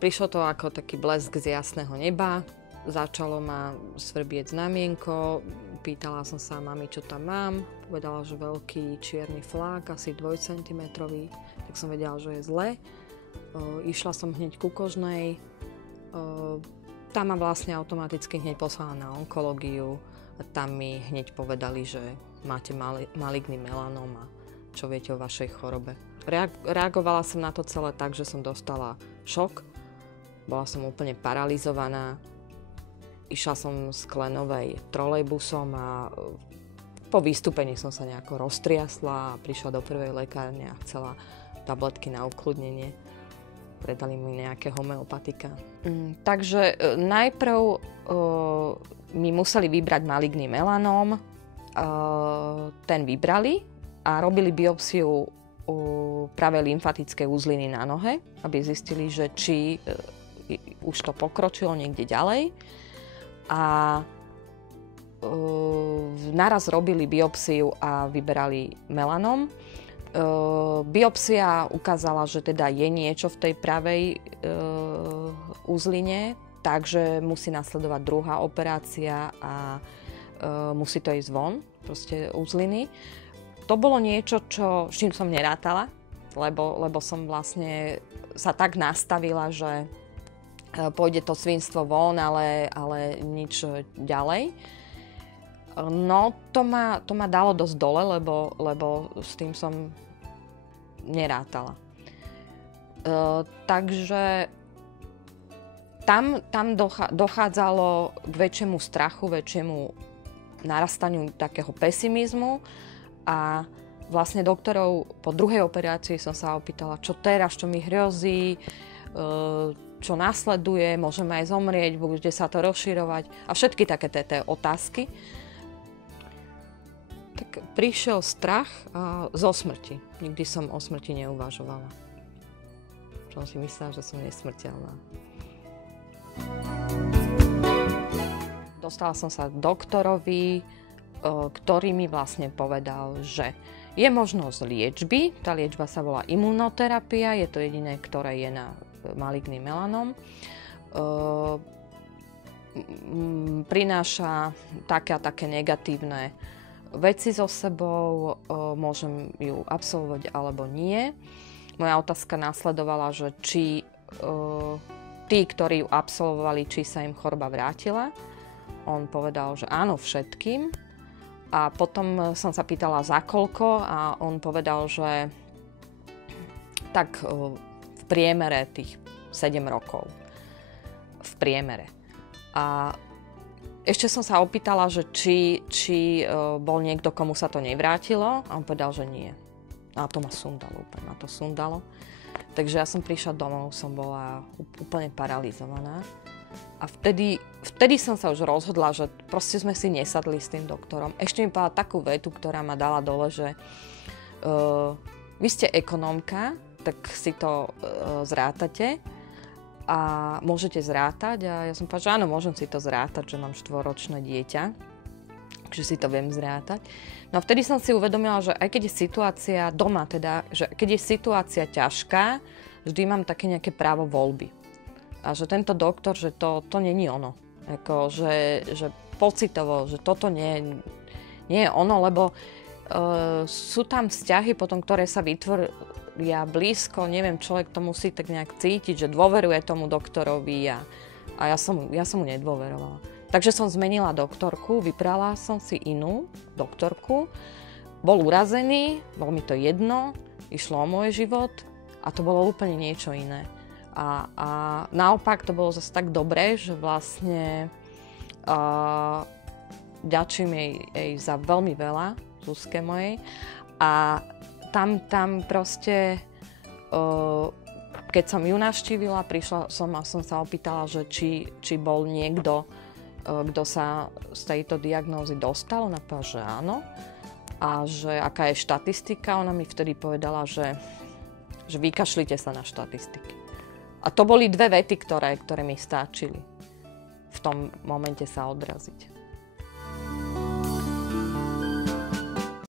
Prišlo to ako taký blesk z jasného neba. Začalo ma svrbieť znamienko. Pýtala som sa mami, čo tam mám. Povedala, že veľký čierny flák, asi 2 cm. Tak som vedela, že je zle. Išla som hneď ku kožnej. Tam ma vlastne automaticky hneď poslala na onkológiu. Tam mi hneď povedali, že máte maligný melanom a čo viete o vašej chorobe. Reagovala som na to celé tak, že som dostala šok. Bola som úplne paralizovaná. Išla som z Klenovej trolejbusom a po vystúpení som sa nejako roztriasla a prišla do prvej lekárne a chcela tabletky na ukludnenie. Predali mi nejaké homeopatika. Takže najprv mi museli vybrať maligný melanóm. Ten vybrali a robili biopsiu pravej lymfatickej uzliny na nohe, aby zistili, že či už to pokročilo niekde ďalej. A naraz robili biopsiu a vyberali melanom. Biopsia ukázala, že teda je niečo v tej pravej uzline, takže musí nasledovať druhá operácia a musí to ísť von, proste uzliny. To bolo niečo, s čím som nerátala, lebo som vlastne sa tak nastavila, že pôjde to svinstvo von, ale nič ďalej. No, to ma dalo dosť dole, lebo s tým som nerátala. Takže tam dochádzalo k väčšiemu strachu, väčšiemu narastaniu takého pesimizmu a vlastne doktorov po druhej operácii som sa opýtala, čo teraz, čo mi hrozí, čo nasleduje, môžeme aj zomrieť, bude sa to rozširovať a všetky také otázky. Tak prišiel strach zo smrti. Nikdy som o smrti neuvažovala. Som si myslela, že som nesmrteľná. Dostala som sa k doktorovi, ktorý mi vlastne povedal, že je možnosť liečby. Tá liečba sa volá imunoterapia, je to jediné, ktoré je na maligný melanom. Prináša také a také negatívne veci so sebou, môžem ju absolvovať alebo nie. Moja otázka následovala, že či tí, ktorí ju absolvovali, či sa im choroba vrátila. On povedal, že áno, všetkým. A potom som sa pýtala za koľko a on povedal, že tak v priemere tých 7 rokov. V priemere. A ešte som sa opýtala, že či bol niekto, komu sa to nevrátilo. A on povedal, že nie. A to ma sundalo, úplne ma to sundalo. Takže ja som prišla domov, som bola úplne paralizovaná. A vtedy som sa už rozhodla, že proste sme si nesadli s tým doktorom. Ešte mi povedala takú vetu, ktorá ma dala dole, že vy ste ekonómka, tak si to zrátate a môžete zrátať. A ja som povedala, že áno, môžem si to zrátať, že mám 4-ročné dieťa, že si to viem zrátať. No a vtedy som si uvedomila, že aj keď je situácia doma, teda, že keď je situácia ťažká, vždy mám také nejaké právo voľby. A že tento doktor, že to není ono. Ako, že pocitovo, že toto nie je ono, lebo sú tam vzťahy potom, ktoré sa vytvoria blízko, neviem, človek to musí tak nejak cítiť, že dôveruje tomu doktorovi a ja som mu nedôverovala. Takže som zmenila doktorku, vybrala som si inú doktorku, bol urazený, bolo mi to jedno, išlo o môj život a to bolo úplne niečo iné. A naopak to bolo zase tak dobré, že vlastne ďačím jej za veľmi veľa, Zuzke mojej. A tam proste, keď som ju navštívila, prišla som a som sa opýtala, že či bol niekto, kto sa z tejto diagnózy dostal. Ona povedala, že áno. A že aká je štatistika. Ona mi vtedy povedala, že vykašlite sa na štatistiky. A to boli 2 vety, ktoré mi stačili v tom momente sa odraziť.